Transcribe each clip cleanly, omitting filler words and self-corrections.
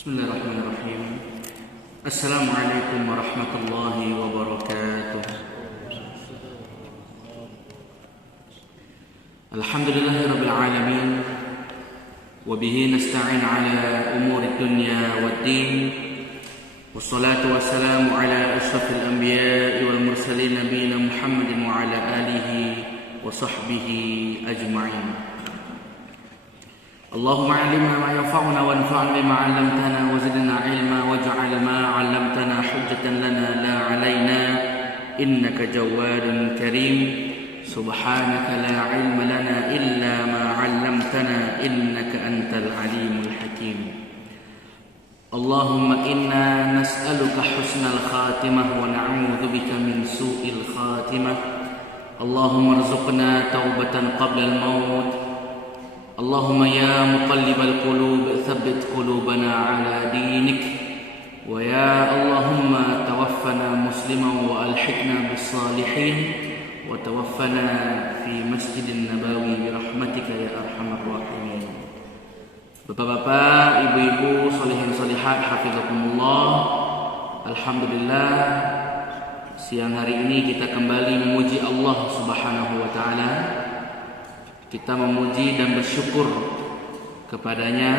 Bismillahirrahmanirrahim. Assalamualaikum warahmatullahi wabarakatuh. Alhamdulillahirabbil alamin wa bihi nasta'in ala umuri dunya waddin. Wassalatu wassalamu ala asyrafil anbiya'i wal mursalin nabiyina Muhammadin wa ala alihi wa sahbihi ajma'in. اللهم علمنا ما ينفعنا وانفعنا بما علمتنا وزدنا علما واجعل ما علمتنا حجة لنا لا علينا إنك جواد كريم سبحانك لا علم لنا إلا ما علمتنا إنك أنت العليم الحكيم اللهم إنا نسألك حسن الخاتمة ونعوذ بك من سوء الخاتمة اللهم ارزقنا توبة قبل الموت اللهم يا مقلب القلوب ثبت قلوبنا على دينك ويا اللهم توفنا مسلما وألحقنا بالصالحين وتوفنا في مسجد النبوي برحمتك يا أرحم الراحمين. Bapak-bapak, ibu-ibu, sholihin sholihat, hafizakumullah. Alhamdulillah, siang hari ini kita kembali memuji Allah Subhanahu wa taala. Kita memuji dan bersyukur kepadanya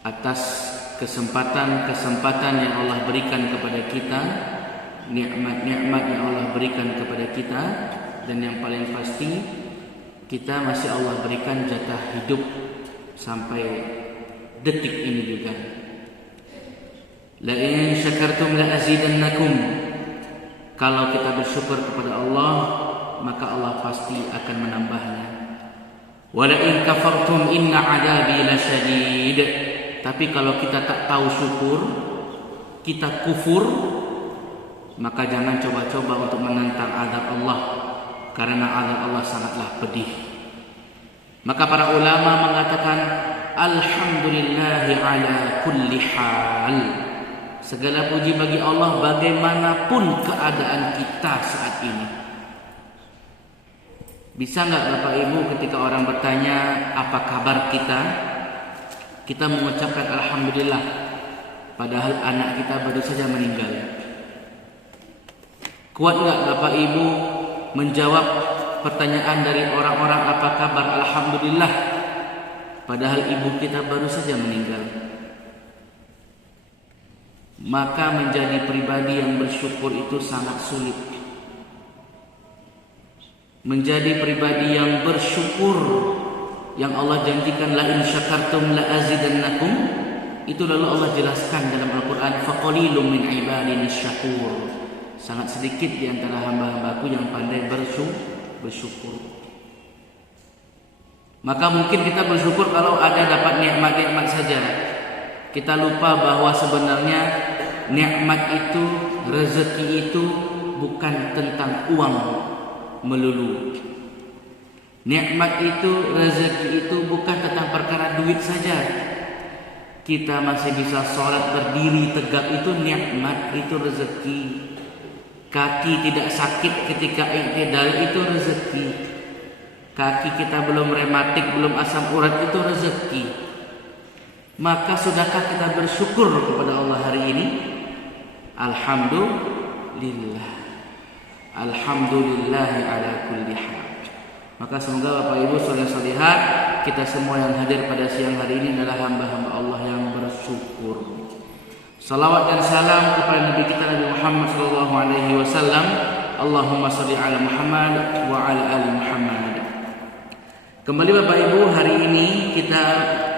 atas kesempatan-kesempatan yang Allah berikan kepada kita, nikmat-nikmat yang Allah berikan kepada kita, dan yang paling pasti kita masih Allah berikan jatah hidup sampai detik ini juga. La in syakartum la azidannakum. Kalau kita bersyukur kepada Allah, maka Allah pasti akan menambahnya. Wala in kafartum inna adabi lasyadid. Tapi kalau kita tak tahu syukur, kita kufur, maka jangan coba-coba untuk menentang azab Allah, karena azab Allah sangatlah pedih. Maka para ulama mengatakan alhamdulillahi ala kulli hal. Segala puji bagi Allah bagaimanapun keadaan kita saat ini. Bisa nggak Bapak Ibu ketika orang bertanya apa kabar kita mengucapkan alhamdulillah, padahal anak kita baru saja meninggal? Kuat nggak Bapak Ibu menjawab pertanyaan dari orang-orang apa kabar alhamdulillah, padahal ibu kita baru saja meninggal? Maka menjadi pribadi yang bersyukur itu sangat sulit. Menjadi pribadi yang bersyukur, yang Allah janjikan la in syakartum la azidannakum, itu lalu Allah jelaskan dalam Al-Quran faqalilum min ibadina syakur. Sangat sedikit di antara hamba-hambaku yang pandai bersyukur. Maka mungkin kita bersyukur kalau ada dapat nikmat-nikmat saja. Kita lupa bahwa sebenarnya nikmat itu, rezeki itu bukan tentang uang melulu. Nikmat itu, rezeki itu bukan tentang perkara duit saja. Kita masih bisa sholat berdiri tegak, itu nikmat, itu rezeki. Kaki tidak sakit ketika i'tidal, itu rezeki. Kaki kita belum rematik, belum asam urat, itu rezeki. Maka sudahkah kita bersyukur kepada Allah hari ini? Alhamdulillah. Alhamdulillahi ala kulli hal. Maka semoga Bapak Ibu sholihat, kita semua yang hadir pada siang hari ini adalah hamba-hamba Allah yang bersyukur. Salawat dan salam kepada Nabi kita Nabi Muhammad sallallahu alaihi wasallam. Allahumma sholli ala Muhammad wa ala ali Muhammad. Kembali Bapak Ibu, hari ini kita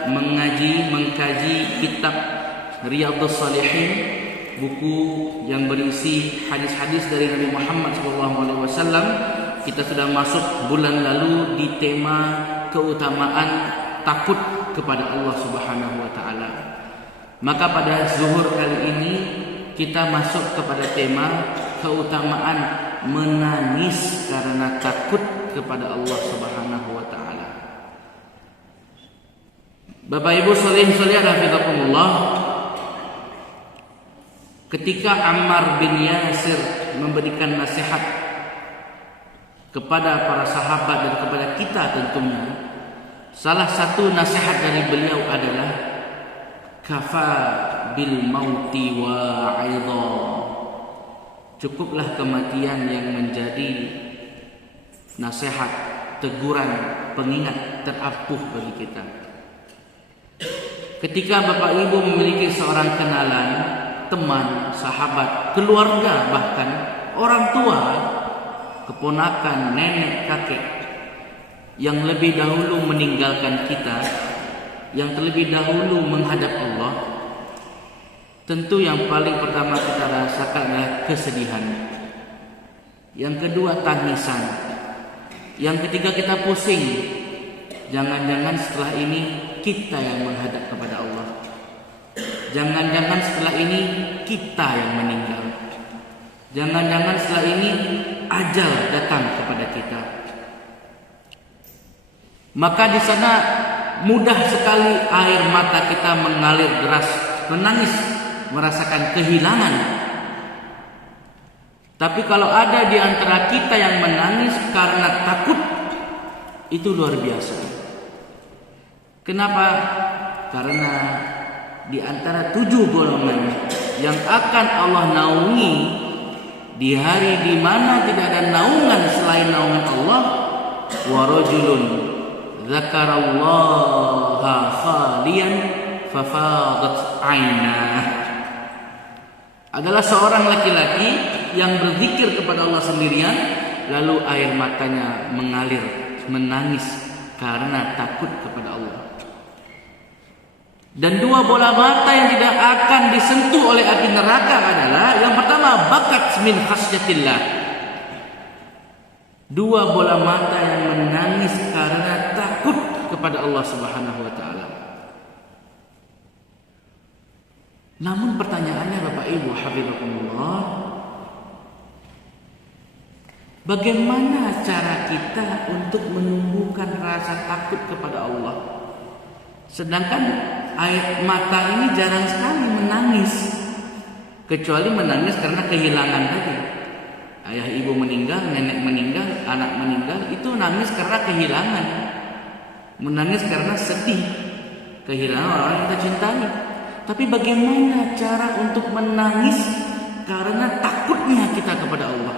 mengkaji kitab Riyadhus Shalihin, buku yang berisi hadis-hadis dari Nabi Muhammad SAW. Kita sudah masuk bulan lalu di tema keutamaan takut kepada Allah Subhanahu wa taala. Maka pada zuhur kali ini kita masuk kepada tema keutamaan menangis karena takut kepada Allah Subhanahu wa taala. Bapak Ibu sholihin hafizakumullah, ketika Ammar bin Yasir memberikan nasihat kepada para sahabat dan kepada kita tentunya, salah satu nasihat dari beliau adalah kafa bil mauti wa'idha. Cukuplah kematian yang menjadi nasihat, teguran, pengingat terapuh bagi kita. Ketika Bapak Ibu memiliki seorang kenalan, teman, sahabat, keluarga, bahkan orang tua, keponakan, nenek, kakek yang lebih dahulu meninggalkan kita, yang terlebih dahulu menghadap Allah, tentu yang paling pertama kita rasakan adalah kesedihan. Yang kedua tangisan. Yang ketiga kita pusing. Jangan-jangan setelah ini kita yang menghadap kepada Allah. Jangan-jangan setelah ini kita yang meninggal. Jangan-jangan setelah ini ajal datang kepada kita. Maka di sana mudah sekali air mata kita mengalir deras, menangis, merasakan kehilangan. Tapi kalau ada di antara kita yang menangis karena takut, itu luar biasa. Kenapa? Karena di antara 7 golongan yang akan Allah naungi di hari di mana tidak ada naungan selain naungan Allah, wa rajulun dzakarallaha khaliyan fafadat ainah, adalah seorang laki-laki yang berzikir kepada Allah sendirian, lalu air matanya mengalir, menangis karena takut kepada Allah. Dan 2 bola mata yang tidak akan disentuh oleh api neraka adalah, yang pertama, bakat min khasyatillah. 2 bola mata yang menangis karena takut kepada Allah Subhanahu wa taala. Namun pertanyaannya Bapak Ibu hafizakumullah, bagaimana cara kita untuk menumbuhkan rasa takut kepada Allah? Sedangkan air mata ini jarang sekali menangis, kecuali menangis karena kehilangan tadi. Ayah ibu meninggal, nenek meninggal, anak meninggal, itu nangis karena kehilangan. Menangis karena sedih, kehilangan orang yang kita cintai. Tapi bagaimana cara untuk menangis karena takutnya kita kepada Allah,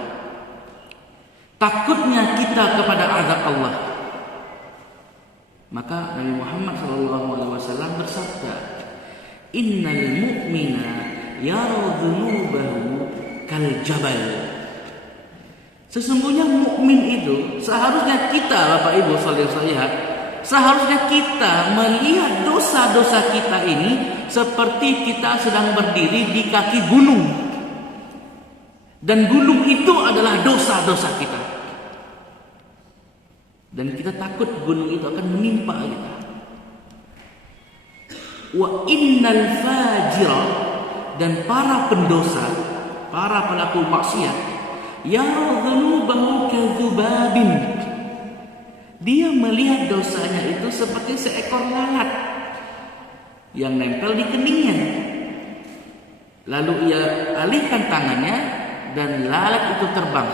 takutnya kita kepada azab Allah? Maka Nabi Muhammad SAW bersabda, innal mu'mina yara dhunubahu kal jabal. Sesungguhnya mukmin itu, seharusnya kita Bapak Ibu saudara-saudara, seharusnya kita melihat dosa-dosa kita ini seperti kita sedang berdiri di kaki gunung. Dan gunung itu adalah dosa-dosa kita. Dan kita takut gunung itu akan menimpa kita. Wa innal fajira, dan para pendosa, para pelaku maksiat, yadhunubahu kadzubabin, dia melihat dosanya itu seperti seekor lalat yang nempel di keningnya. Lalu ia alihkan tangannya dan lalat itu terbang.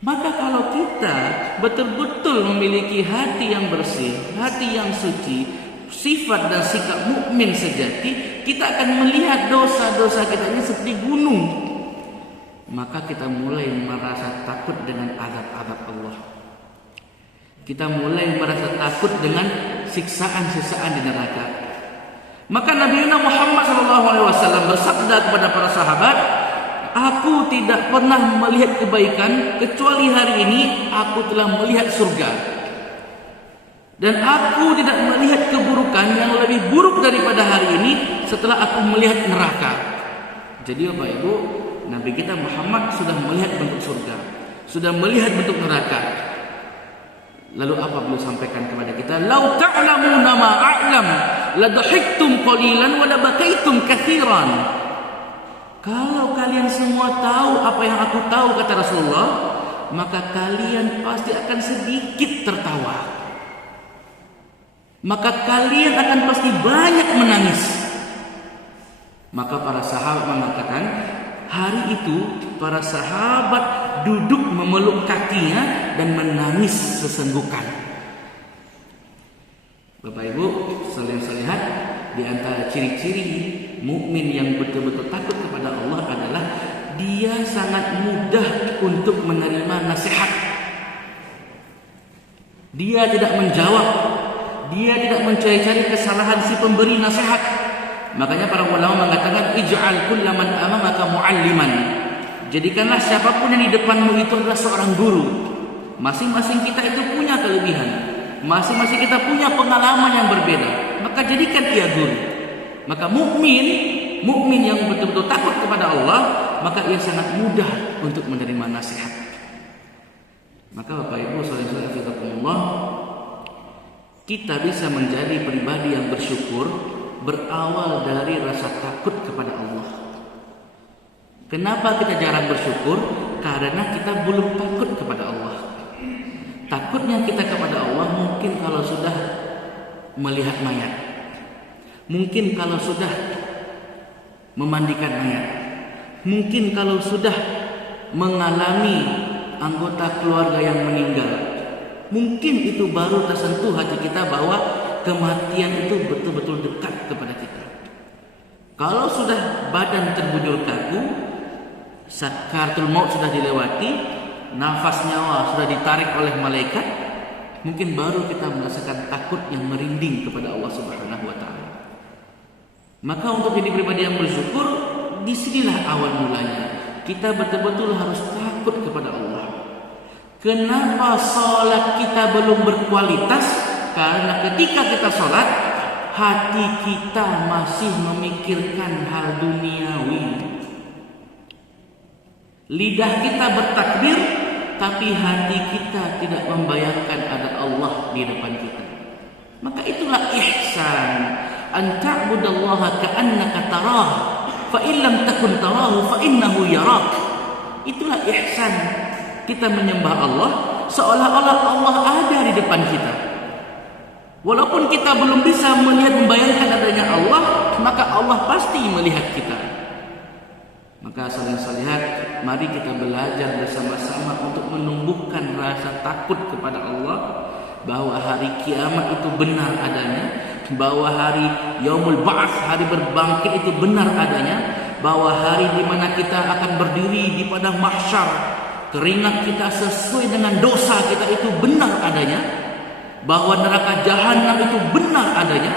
Maka kalau kita betul-betul memiliki hati yang bersih, hati yang suci, sifat dan sikap mukmin sejati, kita akan melihat dosa-dosa kita ini seperti gunung. Maka kita mulai merasa takut dengan azab-azab Allah. Kita mulai merasa takut dengan siksaan-siksaan di neraka. Maka Nabi Muhammad SAW bersabda kepada para sahabat, aku tidak pernah melihat kebaikan kecuali hari ini aku telah melihat surga. Dan aku tidak melihat keburukan yang lebih buruk daripada hari ini setelah aku melihat neraka. Jadi Bapak Ibu, Nabi kita Muhammad sudah melihat bentuk surga, sudah melihat bentuk neraka. Lalu apa beliau sampaikan kepada kita? Lau ta'lamuna ma a'lam la dhahiktum qalilan wa la bakaitum katsiran. Kalau kalian semua tahu apa yang aku tahu, kata Rasulullah, maka kalian pasti akan sedikit tertawa. Maka kalian akan pasti banyak menangis. Maka para sahabat mengatakan, hari itu para sahabat duduk memeluk kakinya dan menangis sesenggukan. Bapak Ibu, sekalian lihat, di antara ciri-ciri mukmin yang betul-betul takut kepada Allah adalah dia sangat mudah untuk menerima nasihat. Dia tidak menjawab, dia tidak mencari-cari kesalahan si pemberi nasihat. Makanya para ulama mengatakan ij'al kullaman amamaka mualliman. Jadikanlah siapapun yang di depanmu itu adalah seorang guru. Masing-masing kita itu punya kelebihan, masing-masing kita punya pengalaman yang berbeda. Maka jadikan dia guru. Maka mukmin yang betul-betul takut kepada Allah, maka ia sangat mudah untuk menerima nasihat. Maka Bapak Ibu saudara-saudara, kita bisa menjadi pribadi yang bersyukur berawal dari rasa takut kepada Allah. Kenapa kita jarang bersyukur? Karena kita belum takut kepada Allah. Takutnya kita kepada Allah mungkin kalau sudah melihat mayat, mungkin kalau sudah memandikan mayat, mungkin kalau sudah mengalami anggota keluarga yang meninggal. Mungkin itu baru tersentuh hati kita bahwa kematian itu betul-betul dekat kepada kita. Kalau sudah badan terbujur kaku, sakaratul maut sudah dilewati, nafas nyawa sudah ditarik oleh malaikat, mungkin baru kita merasakan takut yang merinding kepada Allah Subhanahu wa taala. Maka untuk jadi pribadi yang bersyukur, disinilah awal mulanya. Kita betul-betul harus takut kepada Allah. Kenapa salat kita belum berkualitas? Karena ketika kita salat, hati kita masih memikirkan hal duniawi. Lidah kita bertakbir, tapi hati kita tidak membayangkan ada Allah di depan kita. Maka itulah ihsan. An ta'budallaha ka'annaka tarah, fa in lam takun tarahu fa innahu yarak. Itulah ihsan. Kita menyembah Allah seolah-olah Allah ada di depan kita. Walaupun kita belum bisa melihat, membayangkan adanya Allah, maka Allah pasti melihat kita. Maka salih-salihat, mari kita belajar bersama-sama untuk menumbuhkan rasa takut kepada Allah, bahwa hari kiamat itu benar adanya, bahwa hari yaumul ba'ats, hari berbangkit itu benar adanya, bahwa hari di mana kita akan berdiri di padang mahsyar, keringat kita sesuai dengan dosa kita itu benar adanya, bahwa neraka jahanam itu benar adanya,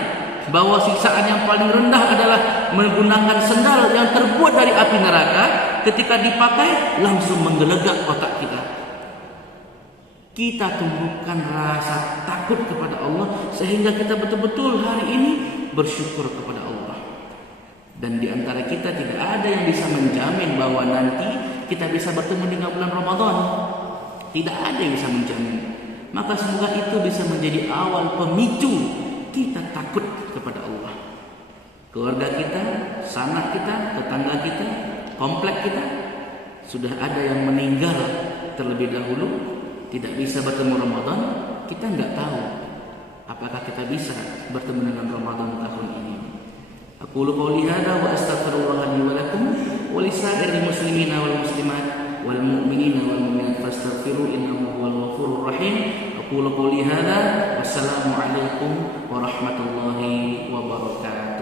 bahwa siksaan yang paling rendah adalah menggunakan sendal yang terbuat dari api neraka, ketika dipakai langsung menggelegak otak kita. Kita tumbuhkan rasa takut kepada Allah sehingga kita betul-betul hari ini bersyukur kepada Allah. Dan di antara kita tidak ada yang bisa menjamin bahwa nanti kita bisa bertemu dengan bulan Ramadan. Tidak ada yang bisa menjamin. Maka semoga itu bisa menjadi awal pemicu kita takut kepada Allah. Keluarga kita, sanak kita, tetangga kita, komplek kita, sudah ada yang meninggal terlebih dahulu, tidak bisa bertemu Ramadan. Kita nggak tahu apakah kita bisa bertemu dengan Ramadan tahun ini. Aku qouli hadza wa astaghfirullah li wa lakum wa li sa'iril muslimina wal muslimat wal mu'minina wal mu'minat fastaghfiru innahu huwal ghafurur rahim. Aku qouli hadza wassalamu alaikum warahmatullahi wabarakatuh.